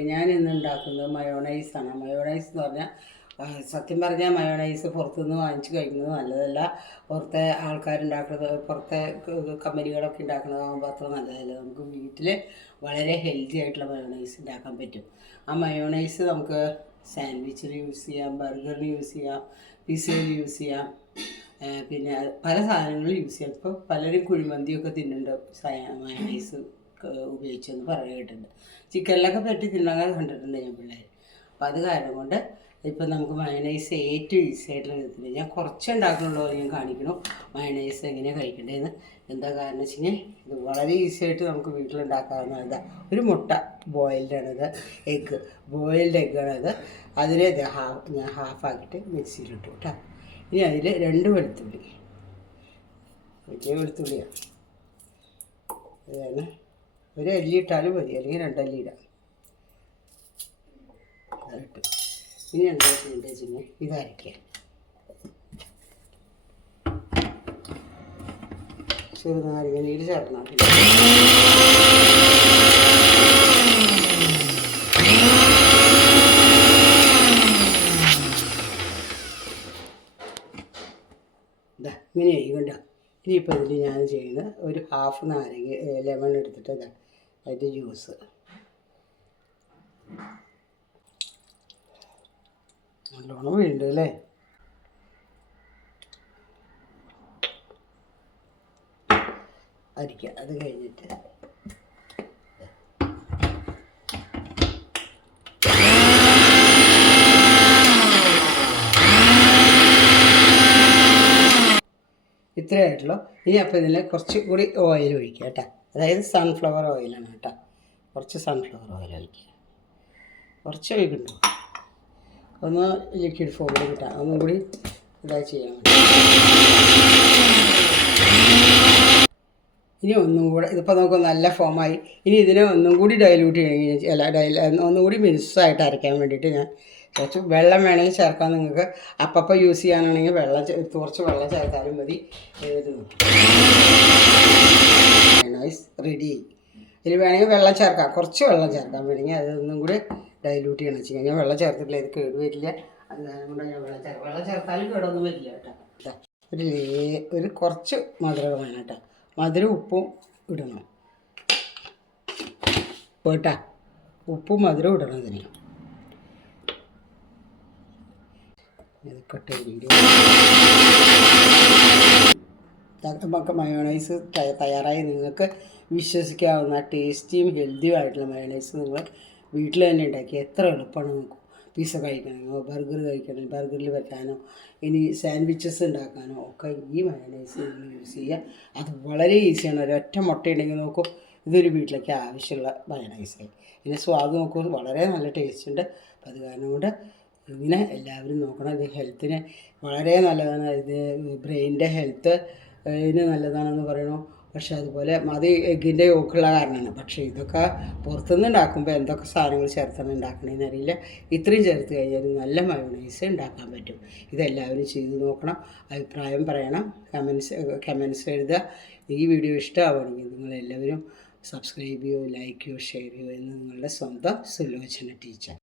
ഞാൻ ഇന്ന് ഉണ്ടാക്കുന്നത് ആണ്. മയോണൈസ് എന്ന് പറഞ്ഞാൽ സത്യം പറഞ്ഞാൽ മയോണൈസ് പുറത്തുനിന്ന് വാങ്ങിച്ച് കഴിക്കുന്നത് നല്ലതല്ല. പുറത്തെ ആൾക്കാരുണ്ടാക്കുന്നത് പുറത്തെ കമ്പനികളൊക്കെ ഉണ്ടാക്കുന്നതാകുമ്പോൾ അത്ര നല്ലതല്ല. നമുക്ക് വീട്ടിൽ വളരെ ഹെൽത്തി ആയിട്ടുള്ള മയോണൈസ് ഉണ്ടാക്കാൻ പറ്റും. ആ മയോണൈസ് നമുക്ക് സാൻഡ്വിച്ചിന് യൂസ് ചെയ്യാം ബർഗറിന് യൂസ് ചെയ്യാം പിസയിൽ യൂസ് ചെയ്യാം. പിന്നെ പല സാധനങ്ങളും യൂസ് ചെയ്യാം. ഇപ്പോൾ പലരും കുഴിമന്തിയൊക്കെ തിന്നുന്നുണ്ട് മയോണൈസ് ഉപയോഗിച്ചെന്ന് പറഞ്ഞു കേട്ടിട്ടുണ്ട്. ചിക്കനിലൊക്കെ പറ്റി തിന്നാൻ കണ്ടിട്ടുണ്ട് ഞാൻ പിള്ളേർ അപ്പോൾ അത് കാരണം കൊണ്ട് ഇപ്പം നമുക്ക് മയണൈസ് ഏറ്റവും ഈസി ആയിട്ടുള്ള വിധത്തിൽ ഞാൻ കുറച്ച് ഉണ്ടാക്കുന്നുള്ളൂ ഞാൻ കാണിക്കണം. മയണൈസ് എങ്ങനെയാണ് കഴിക്കേണ്ടതെന്ന്. എന്താ കാരണം വെച്ച് കഴിഞ്ഞാൽ ഇത് വളരെ ഈസി ആയിട്ട് നമുക്ക് ഇതാ ഒരു മുട്ട ബോയിൽഡാണിത് എഗ്ഗ് ബോയിൽഡ് എഗ്ഗാണിത് അതിനെ ഇത് ഹാഫ് ഞാൻ ഹാഫാക്കിയിട്ട് മിക്സിയിലിട്ടു കേട്ടോ. ഇനി അതിൽ രണ്ട് വെളുത്തുള്ളി. വലിയ വെളുത്തുള്ളിയാണ്. ഇതാണ് ഒരു അല്ലി ഇട്ടാലും മതി അല്ലെങ്കിൽ രണ്ടല്ലി ഇടാം. ഇനി എന്താ ചെയ്യേണ്ടത് ഇത് അരയ്ക്കുക ചെറുനാരങ്ങ നീര് ചേർക്കണം ഇതാ ഇങ്ങനെയായി കണ്ടോ? ഇനിയിപ്പോൾ ഇതിൽ ഞാൻ ചെയ്യുന്നത് ഒരു ഹാഫ് നാരങ്ങ ലെമൺ എടുത്തിട്ട് ഇതാ അതിന്റെ ജ്യൂസ് നല്ലോണം വീണ്ടും അല്ലേ? അരിക്കുക അത് കഴിഞ്ഞിട്ട് ഇത്രയേ ആയിട്ടുള്ളൂ ഇനി അപ്പോൾ ഇതിൽ കുറച്ച് കൂടി ഓയിൽ ഒഴിക്കുക കേട്ടോ. അതായത് സൺഫ്ലവർ ഓയിലാണ് കേട്ടോ. കുറച്ച് സൺഫ്ലവർ ഓയിൽ ഒഴിക്കുക. കുറച്ച് ഒഴിക്കുന്നുണ്ടോ ഒന്ന് ലിക്വിഡ് ഫോമിൽ കിട്ടാം ഒന്നും കൂടി ഇതായി ചെയ്യാൻ ഇനി ഒന്നും കൂടെ ഇതിപ്പോൾ നമുക്ക് നല്ല ഫോമായി ഇനി ഇതിനെ ഒന്നും കൂടി ഡൈല്യൂട്ട് ചെയ്യണമെങ്കിൽ അല്ല ഡൈൽ ഒന്നും കൂടി മിനിസ്സായിട്ട് അരയ്ക്കാൻ വേണ്ടിയിട്ട് ഞാൻ കുറച്ച് വെള്ളം വേണമെങ്കിൽ ചേർക്കാം. നിങ്ങൾക്ക് അപ്പപ്പോൾ യൂസ് ചെയ്യാനാണെങ്കിൽ വെള്ളം കുറച്ച് വെള്ളം ചേർത്താലും മതി. നൈസ് റെഡി ഇതിൽ വേണമെങ്കിൽ വെള്ളം ചേർക്കാം. കുറച്ച് വെള്ളം ചേർക്കാൻ വേണമെങ്കിൽ അതൊന്നും കൂടി ഡൈലൂട്ട് ചെയ്യണം. വെച്ച് കഴിഞ്ഞാൽ വെള്ളം ചേർത്തിട്ടില്ല. ഇത് കേട് വരില്ല. കൊണ്ട് ഞാൻ വെള്ളം ചേർക്കാം. വെള്ളം ചേർത്താലും കേടൊന്നും വരില്ല കേട്ടോ. ഒരു ലേ ഒരു കുറച്ച് മധുരം വേണം കേട്ടോ. മധുരം ഉപ്പും ഇടണം. പോട്ടാ ഉപ്പും മധുരം ഇടണം ഇതിന്. വീഡിയോ നമുക്ക് മയോണൈസ് തയ്യാറായി. നിങ്ങൾക്ക് വിശ്വസിക്കാവുന്ന ടേസ്റ്റിയും ഹെൽത്തിയും ആയിട്ടുള്ള മയോണൈസ് നിങ്ങൾ വീട്ടിൽ തന്നെ ഉണ്ടാക്കി. എത്ര എളുപ്പമാണ് നോക്കും. പിസ്സ കഴിക്കണമെങ്കിൽ ബർഗർ കഴിക്കണമെങ്കിൽ ബർഗറിൽ പറ്റാനോ ഇനി സാൻഡ്വിച്ചസ് ഉണ്ടാക്കാനോ ഒക്കെ ഈ മയോണൈസ് നിങ്ങൾ യൂസ് ചെയ്യുക. അത് വളരെ ഈസിയാണ് ഒരൊറ്റ മുട്ട ഉണ്ടെങ്കിൽ നോക്കൂ ഇതൊരു വീട്ടിലേക്ക് ആവശ്യമുള്ള മയോണൈസായി ഇതിന്റെ സ്വാദ് നോക്കൂ വളരെ നല്ല ടേസ്റ്റ് ഉണ്ട്. അപ്പം അത് കാരണം കൊണ്ട് ഇങ്ങനെ എല്ലാവരും നോക്കണം. ഇത് ഹെൽത്തിന് വളരെ നല്ലതാണ്. ഇത് ബ്രെയിനിന്റെ ഹെൽത്ത് ഇതിന് നല്ലതാണെന്ന് പറയണു. പക്ഷെ അതുപോലെ അത് എഗ്ഗിന്റെ യോക്കുള്ള കാരണമാണ്. പക്ഷേ ഇതൊക്കെ പുറത്തുനിന്ന് ഉണ്ടാക്കുമ്പോൾ എന്തൊക്കെ സാധനങ്ങൾ ചേർത്താണ് ഉണ്ടാക്കണമെന്ന് അറിയില്ല. ഇത്രയും ചേർത്ത് കഴിഞ്ഞാൽ നല്ല മയോണൈസ് ഉണ്ടാക്കാൻ പറ്റും. ഇതെല്ലാവരും ചെയ്തു നോക്കണം. അഭിപ്രായം പറയണം. കമൻസ് കമൻസ് എഴുതുക. ഈ വീഡിയോ ഇഷ്ടമാവുകയാണെങ്കിൽ നിങ്ങളെല്ലാവരും സബ്സ്ക്രൈബ് ചെയ്യുമോ ലൈക്ക് ചെയ്യുമോ ഷെയർ ചെയ്യുമോ എന്ന് നിങ്ങളുടെ സ്വന്തം സുലോചന ടീച്ചർ.